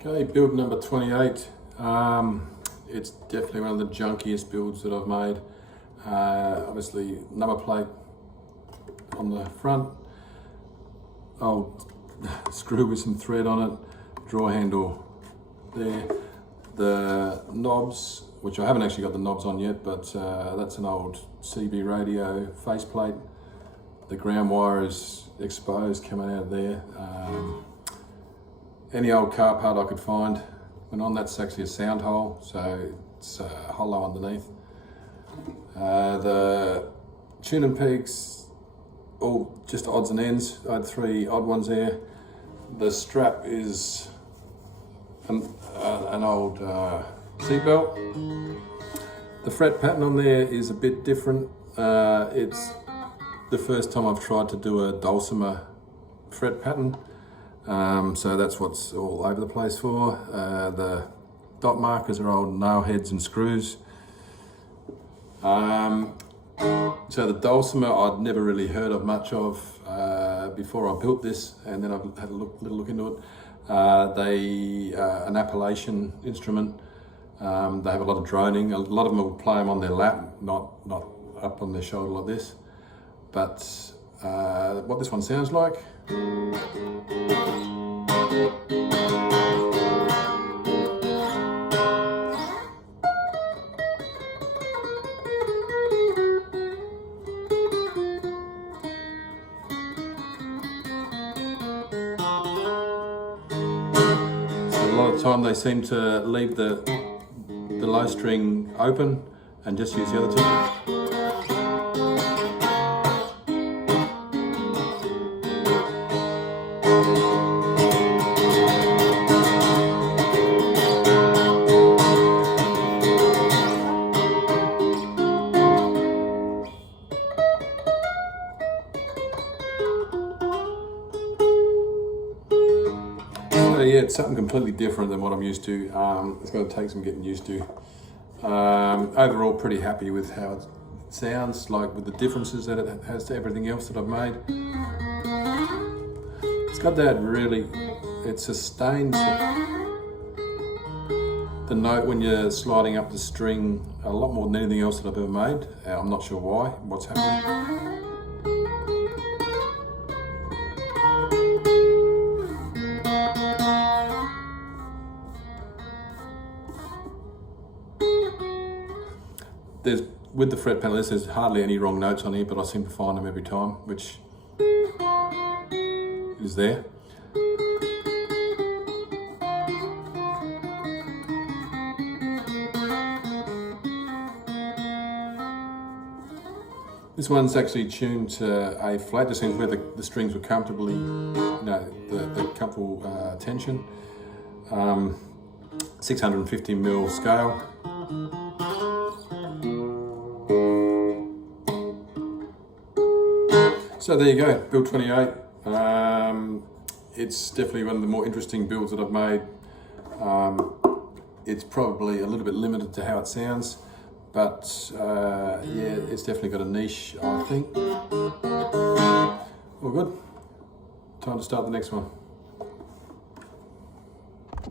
Okay, build number 28. It's definitely one of the junkiest builds that I've made. Obviously, number plate on the front. I'll screw with some thread on it. Draw handle there. The knobs, which I haven't actually got the knobs on yet, but that's an old CB radio faceplate. The ground wire is exposed coming out of there. Any old car part I could find went on. That's actually a sound hole, so it's hollow underneath. The tuning pegs, all just odds and ends. I had 3 odd ones there. The strap is an old seat belt. The fret pattern on there is a bit different. It's the first time I've tried to do a Dulcimer fret pattern. So that's what's all over the place for. The dot markers are old nail heads and screws. So the Dulcimer I'd never really heard of much of before I built this, and then I've had a little look into it. An Appalachian instrument. They have a lot of droning. A lot of them will play them on their lap, not up on their shoulder like this. But what this one sounds like. A lot of time they seem to leave the low string open and just use the other two. So yeah, it's something completely different than what I'm used to. It's going to take some getting used to. Overall, pretty happy with how it sounds, like with the differences that it has to everything else that I've made. It's got that really, it sustains the note when you're sliding up the string a lot more than anything else that I've ever made. I'm not sure why, what's happening. With the fret panel, there's hardly any wrong notes on here, but I seem to find them every time, which is there. This one's actually tuned to A flat, just seems where the strings were comfortably, the comfortable tension. 650mm scale. So there you go, build 28. It's definitely one of the more interesting builds that I've made. It's probably a little bit limited to how it sounds, but yeah, it's definitely got a niche, I think. All good. Time to start the next one.